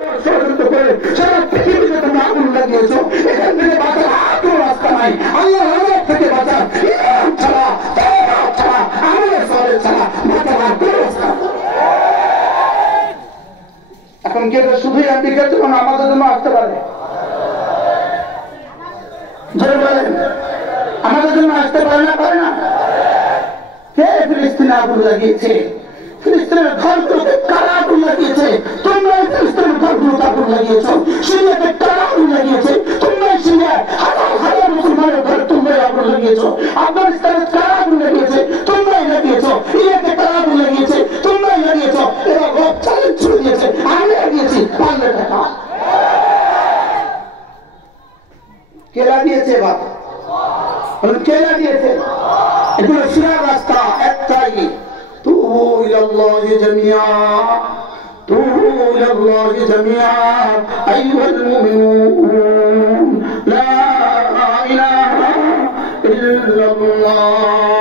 ষড়যন্ত্র করে সারা পৃথিবীতে তোমরা আগুন লাগিয়েছো, এখান থেকে বাঁচার আর কোনো রাস্তা নাই। আল্লাহ আযাব থেকে বাঁচার ঈমান ছাড়া, তাওবা ছাড়া, আমলে সালেহ ছাড়া বাঁচার আর কোনো রাস্তা নেই। এখন কি এটা শুধুই আমেরিকার জন্য না আমাদের জন্য আসতে পারে? জোরে বলেন, আমাদের জন্য আসতে পারে না? পারে না? কে ফিলিস্তিনে আগুন লাগিয়েছে? ফিলিস্তিনের ঘরগুলোকে কারা আগুন লাগিয়েছে? তোমরাই ফিলিস্তিনের ঘরগুলোকে আগুন লাগিয়েছ। সিরিয়াকে কারা আগুন লাগিয়েছে? তোমরাই সিরিয়ার হাজার হাজার মুসলমানের ঘরে তোমরাই আগুন লাগিয়েছ। আফগানিস্তানে কারা আগুন লাগিয়েছে? তোমরাই লাগিয়েছ। ইরাকে কারা আগুন লাগিয়েছে? তোমরাই লাগিয়েছ। এরা রব চ্যালেঞ্জ ছুড়ে দিয়েছে, আমি লাগিয়েছি, পারলে দেখা। কে লাগিয়েছে? এবার কে লাগিয়েছে? এগুলো সিরার রাস্তা একটাই, توبوا إلى الله جميعا توبوا إلى الله جميعا أيها المؤمنون لا إله إلا الله